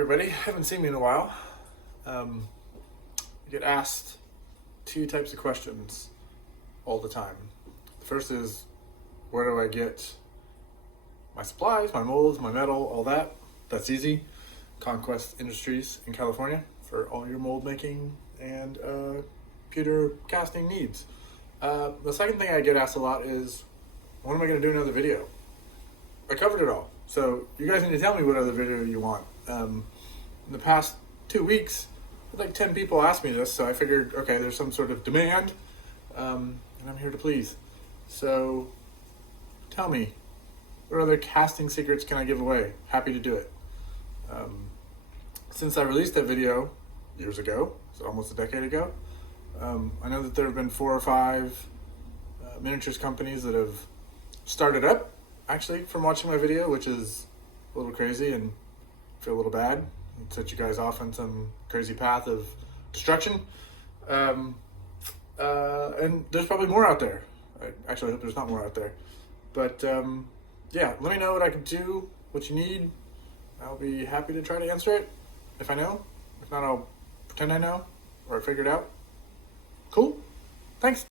everybody, haven't seen me in a while. I get asked two types of questions all the time. The first is, where do I get my supplies, my molds, my metal, all that? That's easy. Conquest Industries in California for all your mold making and pewter casting needs. The second thing I get asked a lot is, when am I going to do another video? I covered it all. So you guys need to tell me what other video you want. In the past 2 weeks, like 10 people asked me this, so I figured, okay, there's some sort of demand, and I'm here to please. So tell me, what other casting secrets can I give away? Happy to do it. Since I released that video years ago, so almost a decade ago, I know that there have been 4 or 5 miniatures companies that have started up, actually, from watching my video, which is a little crazy and I feel a little bad. It set you guys off on some crazy path of destruction. And there's probably more out there. I actually hope there's not more out there. But yeah, let me know what I can do, what you need. I'll be happy to try to answer it if I know. If not, I'll pretend I know or I figure it out. Cool. Thanks.